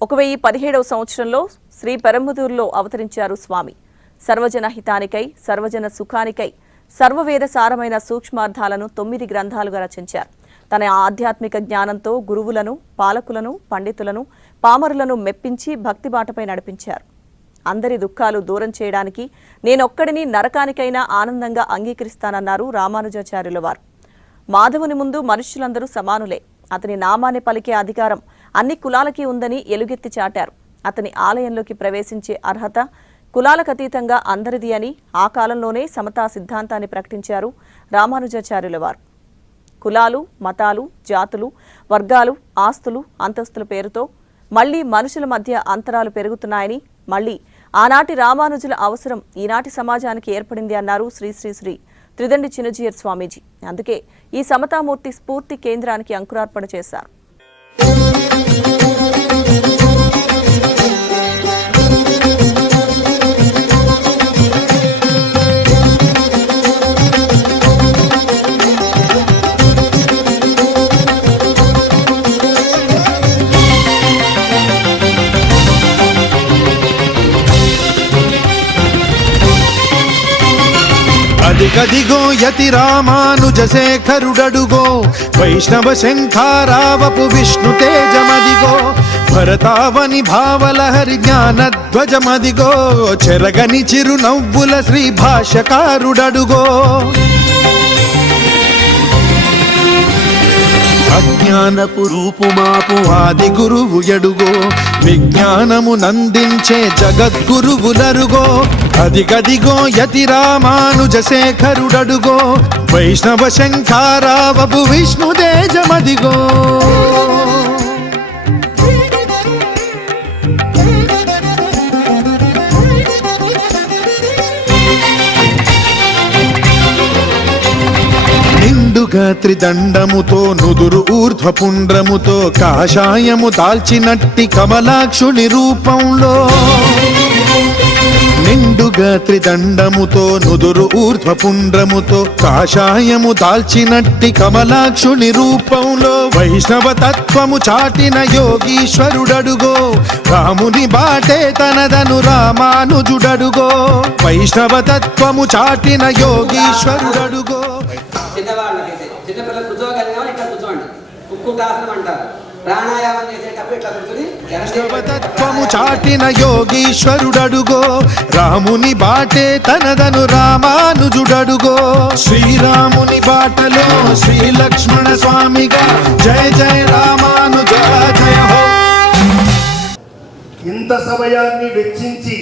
1017వ సంవత్సరంలో శ్రీ పెరంబదూరులో అవతరించారు స్వామి. సర్వజన హితానికై, సర్వజన సుఖానికై సర్వవేద సారమైన సూక్ష్మార్థాలను 9 గ్రంథాలుగా రచించారు. తన ఆధ్యాత్మిక జ్ఞానంతో గురువులను, పాలకులను, పండితులను, పామరులను మెప్పించి భక్తి బాటపై నడిపించారు. అందరి దుఃఖాలు దూరం చేయడానికి నేనొక్కడిని నరకానికైనా ఆనందంగా అంగీకరిస్తానన్నారు రామానుజాచార్యుల వారు. మాధవుని ముందు మనుష్యులందరూ సమానులే. అతని నామాన్ని పలికే అధికారం అన్ని కులాలకి ఉందని ఎలుగెత్తి చాటారు. అతని ఆలయంలోకి ప్రవేశించే అర్హత కులాలకతీతంగా అందరిది అని ఆ కాలంలోనే సమతా సిద్ధాంతాన్ని ప్రకటించారు రామానుజాచార్యుల వారు. కులాలు, మతాలు, జాతులు, వర్గాలు, ఆస్తులు, అంతస్తుల పేరుతో మళ్లీ మనుషుల మధ్య అంతరాలు పెరుగుతున్నాయని, మళ్లీ ఆనాటి రామానుజుల అవసరం ఈనాటి సమాజానికి ఏర్పడింది అన్నారు శ్రీ శ్రీ శ్రీ త్రిదండి చిన్నజీయర్ స్వామీజీ. అందుకే ఈ సమతామూర్తి స్ఫూర్తి కేంద్రానికి అంకురార్పణ చేశారు. అదిగదిగో యతి రామానుజ శేఖరుడడుగో, వైష్ణవ శంఖారావపు విష్ణు తేజమదిగో, భరతావని భావలహరి జ్ఞానధ్వజమదిగో, చెరగని చిరునవ్వుల శ్రీ భాష్యకారుడడుగో, అజ్ఞానపు రూపుమాపు ఆది గురువు ఎడుగో, విజ్ఞానము నందించే జగద్గురువులరుగో, అదిగదిగో యతి రామానుజ శేఖరుడడుగో, వైష్ణవ శంఖారావపు విష్ణు తేజమదిగో. త్రిదండముతో నుదురు ఊర్ధ్వపుండ్రముతో కాషాయము దాల్చినట్టి కమలాక్షుని రూపంలో, నిండుగా త్రిదండముతో నుదురు ఊర్ధ్వపుండ్రముతో కాషాయము దాల్చినట్టి కమలాక్షుని రూపంలో, వైష్ణవ తత్వము చాటిన యోగీశ్వరుడడుగో, రాముని బాటే తనదను రామానుజుడడుగో, వైష్ణవ తత్వము చాటిన యోగీశ్వరుడడుగో. చిన్నపిల్లలు కూర్చోగలిగిన వాళ్ళు ఇక్కడ కూర్చోండి. కుక్కుటాసనం అంటారు. ప్రాణాయామం చేసేటప్పుడు ఇట్లా కూర్చొని తత్వము చాటిన యోగీశ్వరుడడుగో, రాముని బాటే తనదను రామానుజుడడుగో, శ్రీరాముని బాటలో శ్రీ లక్ష్మణ స్వామిగా జయ జయ రామానుజ జయ హో. ఇంత సమయాన్ని వెచ్చించి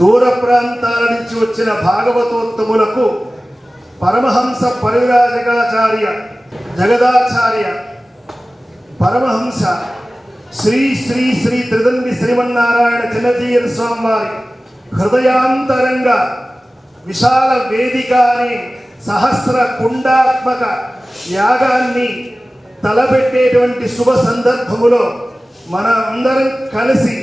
దూర ప్రాంతాల నుంచి వచ్చిన భాగవతోత్తములకు పరమహంస పరివ్రాజకాచార్య, జగదాచార్య, పరమహంస శ్రీ శ్రీ శ్రీ త్రిదండి శ్రీమన్నారాయణ చిన్నజీయర్ స్వామి వారి హృదయాంతరంగా విశాల వేదిక అనే సహస్ర కుండాత్మక యాగాన్ని తలపెట్టేటువంటి శుభ సందర్భములో మన అందరం కలిసి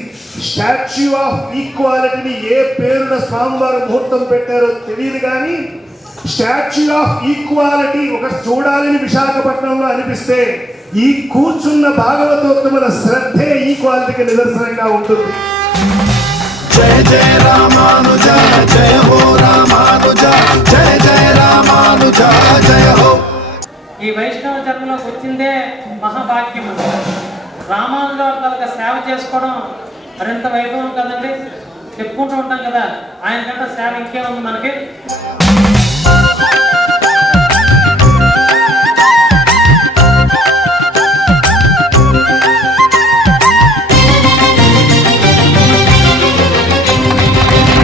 స్టాచ్యూ ఆఫ్ ఈక్వాలిటీని ఏ పేరున స్వామివారు ముహూర్తం పెట్టారో తెలియదు, కానీ స్టాచ్యూ ఆఫ్ ఈక్వాలిటీ ఒక చూడాలని విశాఖపట్నంలో అనిపిస్తే ఈ కూర్చున్న భాగవతోత్తముల శ్రద్ధే ఈక్వాలిటీకి నిదర్శనంగా ఉంటుంది. జయ జయ రామానుజ జయ హో రామానుజ జయ జయ రామానుజ జయ హో. ఈ వైష్ణవ జన్మలోకి వచ్చిందే మహాభాగ్యం. రామానుజాల సేవ చేసుకోవడం మరింత వైభవం కదండి. చెప్పుకుంటూ ఉంటాం కదా, ఆయన కంటే సేవ ఇంకేముంది మనకి.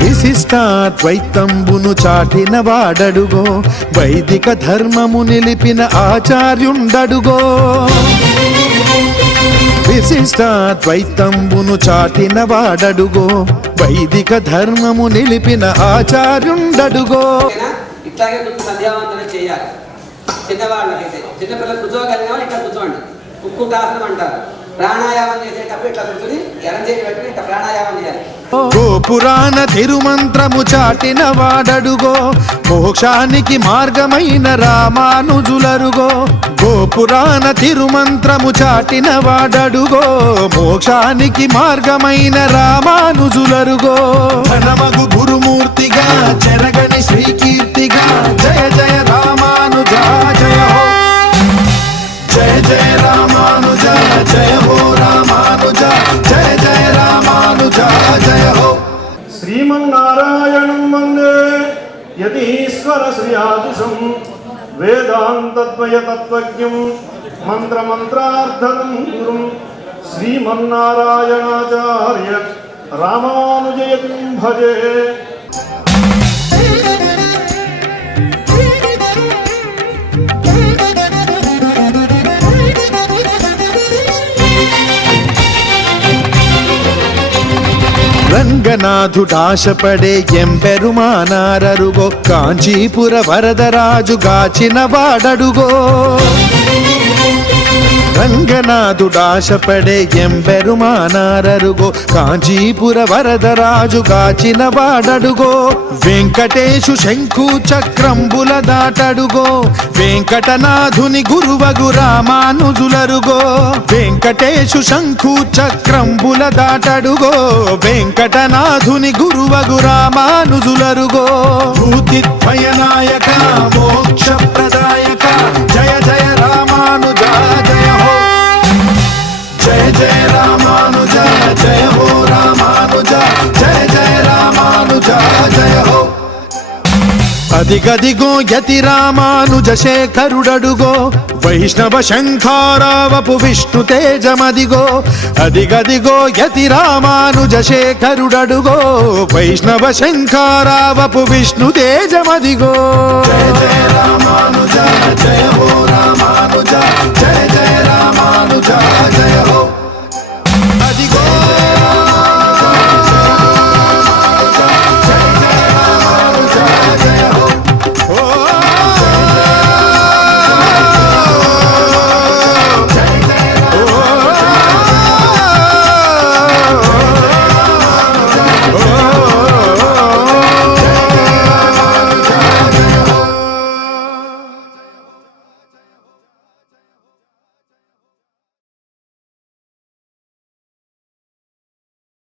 విశిష్టాద్వైతంబును చాటిన వాడడుగో, వైదిక ధర్మము నిలిపిన ఆచార్యుండడుగో, విశిష్టాద్వైతంబును చాటిన వాడడుగో, వైదిక ధర్మము నిలిపిన ఆచార్యుండడుగో. ఇట్లాగే కొంచెం సంధ్యావందనం చేయాలి. చిన్నవాళ్ళకైతే చిన్నపిల్లలు కూర్చోగలిగిన వాళ్ళు ఇక్కడ కూర్చోండి. కుక్కుటాసనం అంటారు. ప్రాణాయామం చేసేటప్పుడు ఇట్లా కూర్చొని ఎడం చేసి పెట్టుకుని ఇట్లా ప్రాణాయామం చేయాలి. గోపురాన తిరుమంత్రము చాటిన వాడడుగో మోక్షానికి మార్గమైన రామానుజులరుగో గోపురాన తిరుమంత్రము చాటిన వాడడుగో మోక్షానికి మార్గమైన రామానుజులరుగో ఘనమగు గురుమూర్తిగా చెరగని శ్రీకీర్తిగా జయ జయ రామానుజ జయ హో జయ జయ రామానుజ జయ హో రామానుజ జయ జయ రామానుజ జయ హో శ్రీమన్నారాయణం వందే యతీశ్వర శ్రీయాజుషం వేదాంతద్వయ తత్వజ్ఞం మంత్రమంత్రార్థం గురుం శ్రీమన్నారాయణాచార్య రామానుజయతిం భజే. రంగనాథుడాశపడే ఎంపెరుమానారరుగో కాంచీపుర వరదరాజు గాచిన వాడడుగో రంగనాథుడాశపడే ఎంపెరుమానారరుగో కాంచీపుర వరదరాజు గాచిన వాడడుగో వెంకటేశు శంఖు చక్రంబుల దాటడుగో వెంకటనాథుని గురువగు రామానుజులరుగో వెంకటేశు శంఖు చక్రంబుల దాటడుగో వెంకటనాథుని గురువగు రామానుజులరుగో భూతిద్వయనాయక మోక్ష ప్రదాయక జయ జయ రామానుజ జయ హో జయ జయ రామానుజ జయ హో రామానుజ జయ జయ రామానుజ జయ హో అదిగదిగో యతి రామానుజ శేఖరుడడుగో వైష్ణవ శంఖారావపు విష్ణు తేజమదిగో అదిగదిగో యతి రామానుజ శేఖరుడడుగో వైష్ణవ శంఖారావపు విష్ణు తేజమదిగో జయ జయ రామానుజ జయ